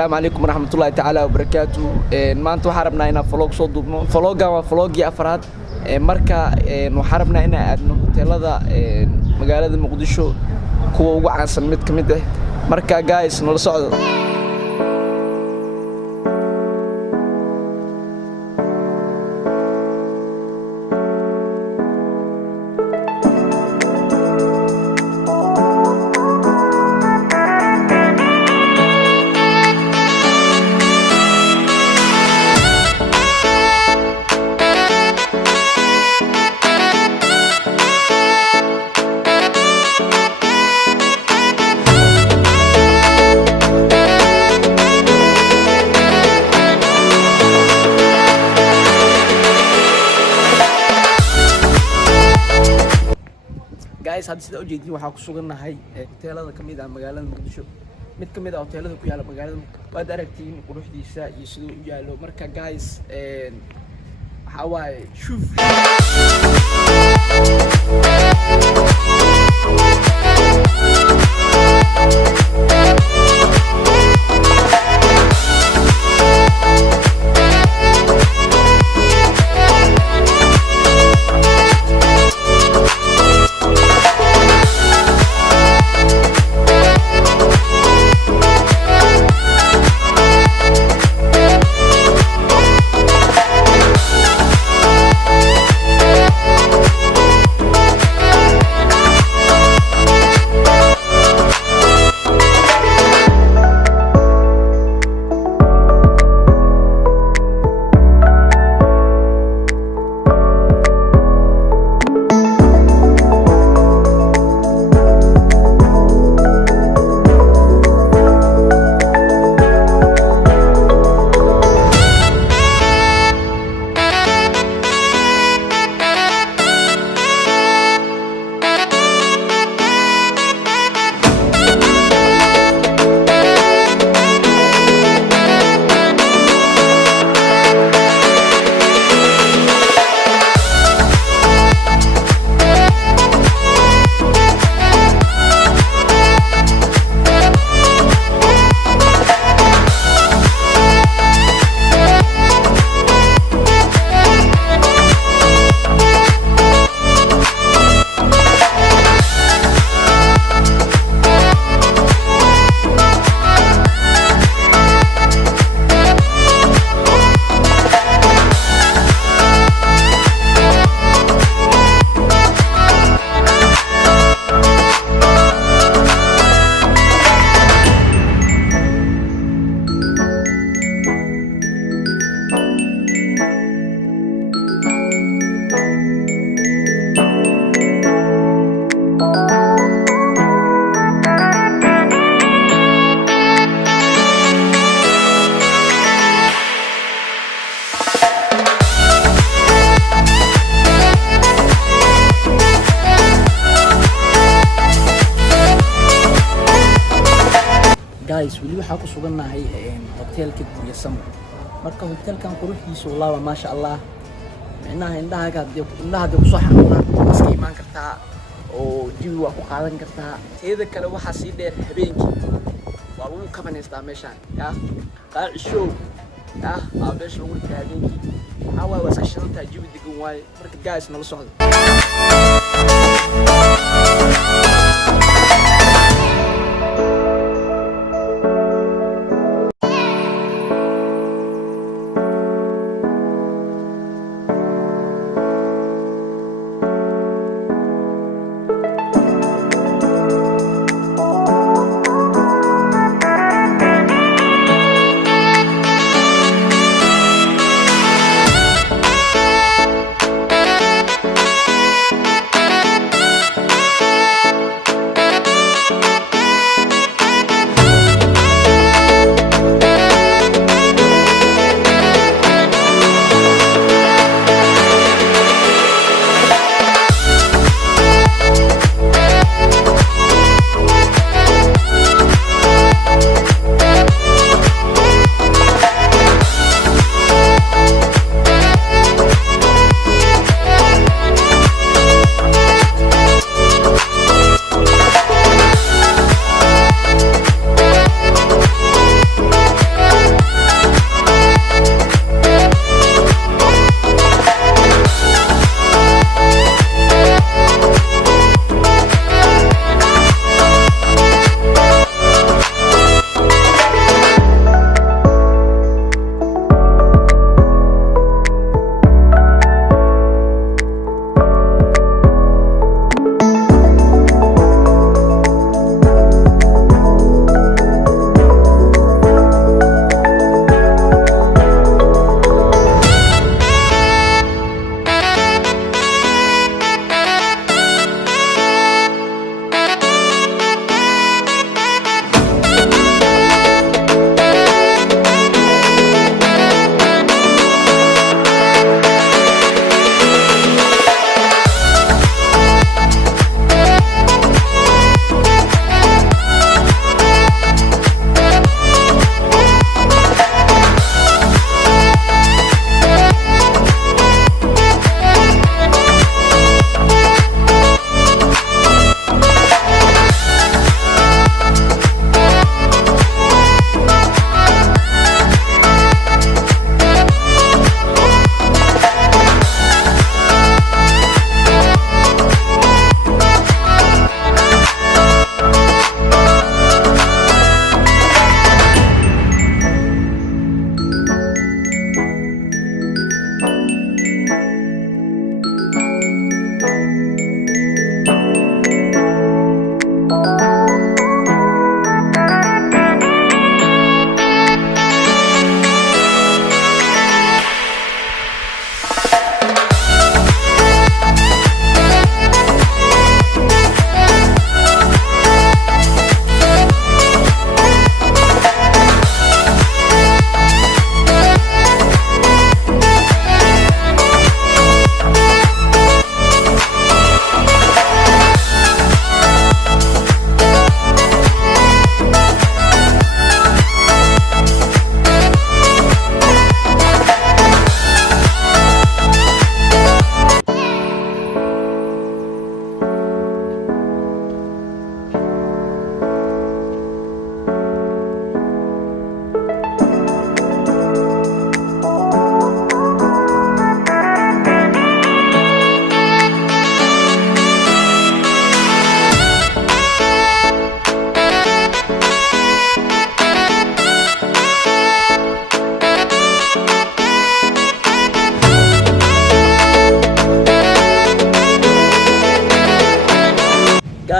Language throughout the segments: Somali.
السلام عليكم ورحمة الله تعالى وبركاته. ما أنتوا حربنا هنا فلوق صوت ضبنا فلوقا وفلوقي أفراد مركا وحربنا هنا أدنو تلاذا مقالة مقدشو كوا وقع سميت كمده مركا جايس نور صعد. guys hadda sida u jeedin waxa ku sugannahay hoteelada kamid ah magaalada Muqdisho mid kamid ah hoteelada ku yaala magaalada waad aragtiin quruxdiisa iyo sidoo u yaalo marka guys waxa waaye shuf guys wali waxa ku sugannahay hoteelka Dunyasamo marka hoteelkan quruxdiisu laaba ma sha Allah indhaha ku soo xanuunaan iska iman kartaa oo jiwi waa ku qaadan kartaa teeda kale waxa si dheer habeenkii waa lagu kabaneystaa meeshaan qaac show beesh lagu habeenkii hawa waa iska shilanta jiwi degan waaye marka guys nala socdo.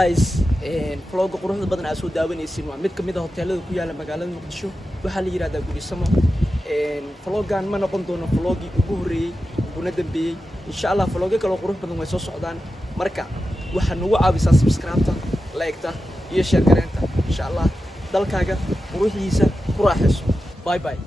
guys vlogga quruxda badan aad soo daawanaysiin waa mid ka mid ah hoteelada ku yaala magaalada Muqdisho waxaa la yiraahdaa Gurisamo vloggan ma noqon doono vloggii ugu horeeyay una dambeeyay insha Allah vlogga kale qurux badan way soo socdaan marka waxa nagu caawisaa subscribe-ta like-ta iyo share gareynta insha Allah dalkaaga quruxdiisa ku raaxayso bye bye